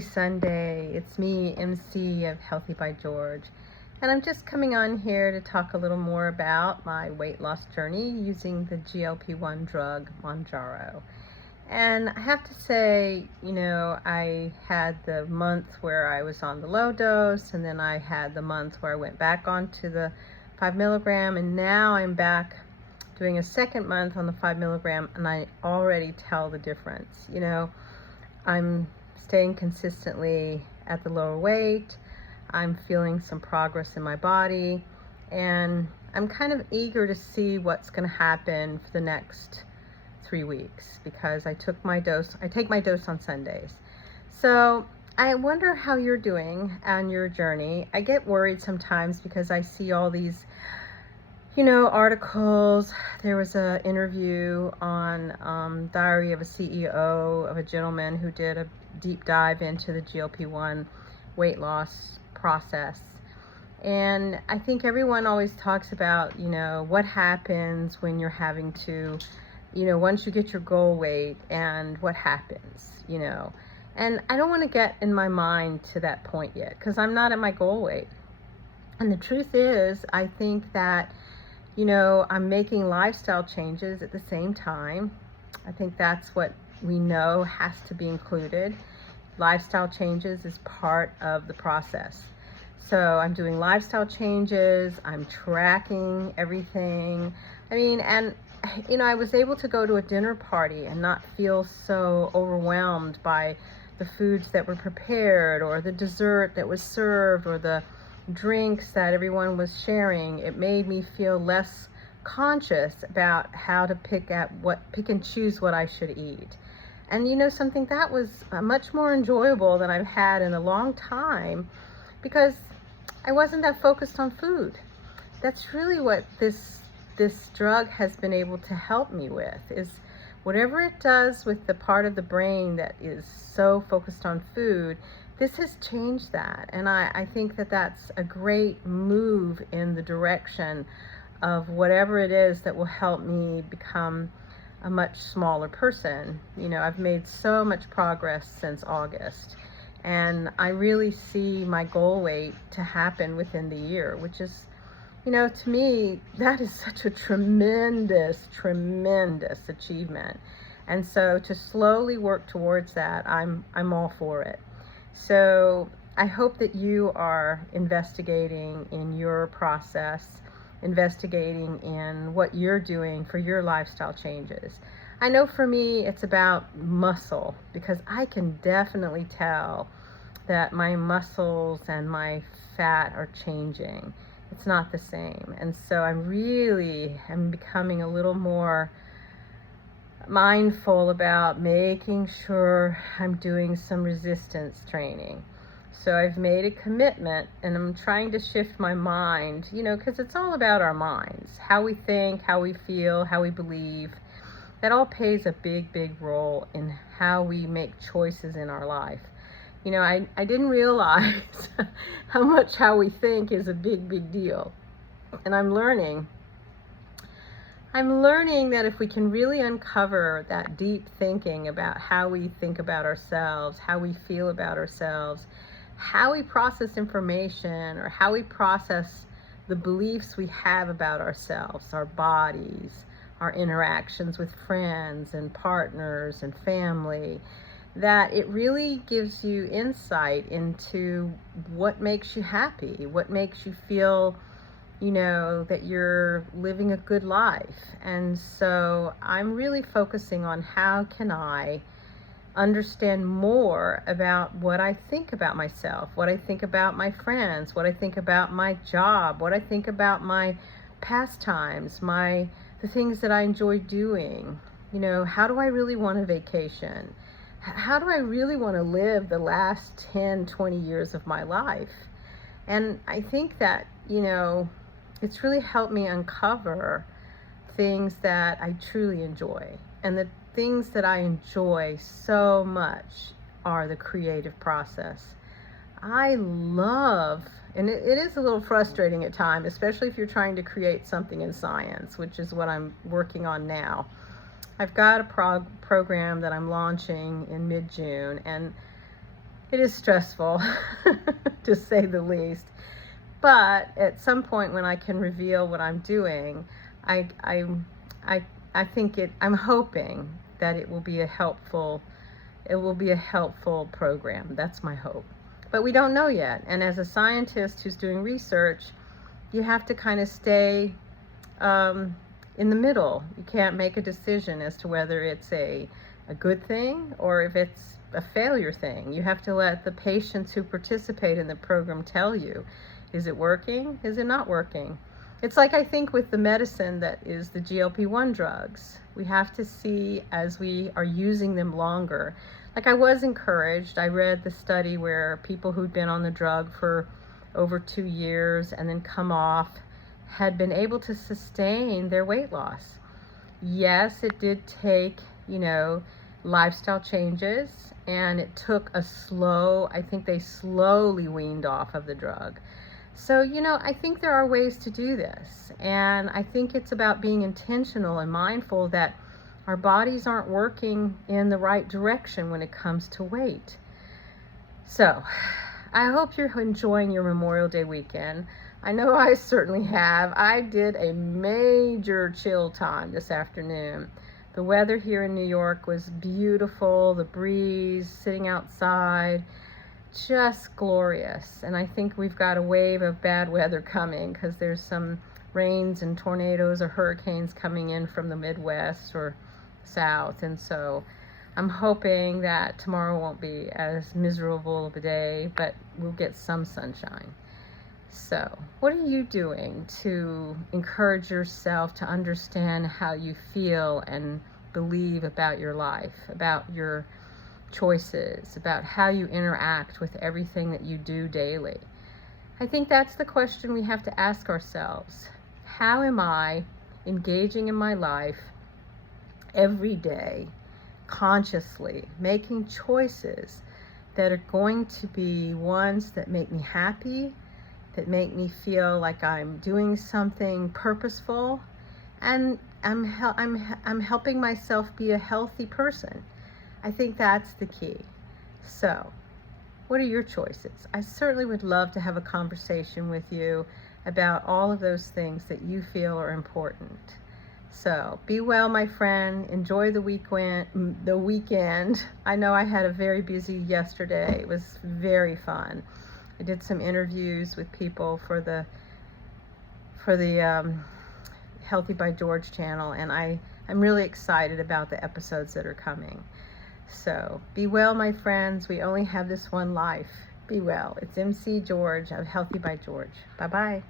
Sunday, it's me, MC of Healthy by George, and I'm just coming on here to talk a little more about my weight loss journey using the GLP-1 drug mounjaro. And I have to say, I had the month where I was on the low dose, and then I had the month where I went back onto the 5 milligram, and now I'm back doing a second month on the 5 milligram, and I already tell the difference. I'm staying consistently at the lower weight. I'm feeling some progress in my body, and I'm kind of eager to see what's going to happen for the next 3 weeks because I take my dose on Sundays. So I wonder how you're doing on your journey. I get worried sometimes because I see all these articles. There was an interview on Diary of a CEO of a gentleman who did a deep dive into the GLP-1 weight loss process. And I think everyone always talks about, what happens when you're having to, once you get your goal weight and what happens, And I don't want to get in my mind to that point yet because I'm not at my goal weight. And the truth is, I think that I'm making lifestyle changes at the same time. I think that's what we know has to be included. Lifestyle changes is part of the process. So I'm doing lifestyle changes, I'm tracking everything. I was able to go to a dinner party and not feel so overwhelmed by the foods that were prepared or the dessert that was served or the drinks that everyone was sharing. It made me feel less conscious about how to pick and choose what I should eat. And something that was much more enjoyable than I've had in a long time because I wasn't that focused on food. That's really what this drug has been able to help me with, is whatever it does with the part of the brain that is so focused on food. This has changed that, and I think that that's a great move in the direction of whatever it is that will help me become a much smaller person. I've made so much progress since August, and I really see my goal weight to happen within the year, which is, to me, that is such a tremendous, tremendous achievement. And so to slowly work towards that, I'm all for it. So I hope that you are investigating in your process, investigating in what you're doing for your lifestyle changes. I know for me, it's about muscle because I can definitely tell that my muscles and my fat are changing. It's not the same. And so I'm becoming a little more mindful about making sure I'm doing some resistance training. So I've made a commitment, and I'm trying to shift my mind, because it's all about our minds, how we think, how we feel, how we believe. That all plays a big, big role in how we make choices in our life. I didn't realize how we think is a big, big deal. And I'm learning that if we can really uncover that deep thinking about how we think about ourselves, how we feel about ourselves, how we process information, or how we process the beliefs we have about ourselves, our bodies, our interactions with friends and partners and family, that it really gives you insight into what makes you happy, what makes you feel that you're living a good life. And so I'm really focusing on how can I understand more about what I think about myself, what I think about my friends, what I think about my job, what I think about my pastimes, the things that I enjoy doing. How do I really want a vacation? How do I really want to live the last 10, 20 years of my life? And I think that, it's really helped me uncover things that I truly enjoy. And the things that I enjoy so much are the creative process. I love, and it is a little frustrating at times, especially if you're trying to create something in science, which is what I'm working on now. I've got a program that I'm launching in mid-June, and It is stressful, to say the least. But at some point when I can reveal what I'm doing, I, I, I, I think I'm hoping that it will be a helpful program. That's my hope. But we don't know yet. And as a scientist who's doing research, you have to kind of stay in the middle. You can't make a decision as to whether it's a good thing or if it's a failure thing. You have to let the patients who participate in the program tell you, is it working? Is it not working? It's like, I think, with the medicine that is the GLP-1 drugs. We have to see as we are using them longer. Like, I was encouraged. I read the study where people who'd been on the drug for over 2 years and then come off had been able to sustain their weight loss. Yes, it did take, lifestyle changes, and it took I think they slowly weaned off of the drug. So, I think there are ways to do this. And I think it's about being intentional and mindful that our bodies aren't working in the right direction when it comes to weight. So, I hope you're enjoying your Memorial Day weekend. I know I certainly have. I did a major chill time this afternoon. The weather here in New York was beautiful, the breeze, sitting outside, just glorious. And I think we've got a wave of bad weather coming because there's some rains and tornadoes or hurricanes coming in from the Midwest or South. And so I'm hoping that tomorrow won't be as miserable of a day, but we'll get some sunshine. So, what are you doing to encourage yourself to understand how you feel and believe about your life, about your choices, about how you interact with everything that you do daily? I think that's the question we have to ask ourselves. How am I engaging in my life every day, consciously, making choices that are going to be ones that make me happy, that make me feel like I'm doing something purposeful, and I'm helping myself be a healthy person. I think that's the key. So, what are your choices? I certainly would love to have a conversation with you about all of those things that you feel are important. So, be well, my friend. Enjoy the weekend. I know I had a very busy yesterday. It was very fun. I did some interviews with people for the Healthy by George channel, and I'm really excited about the episodes that are coming. So be well, my friends. We only have this one life. Be well. It's MC George of Healthy by George. Bye-bye.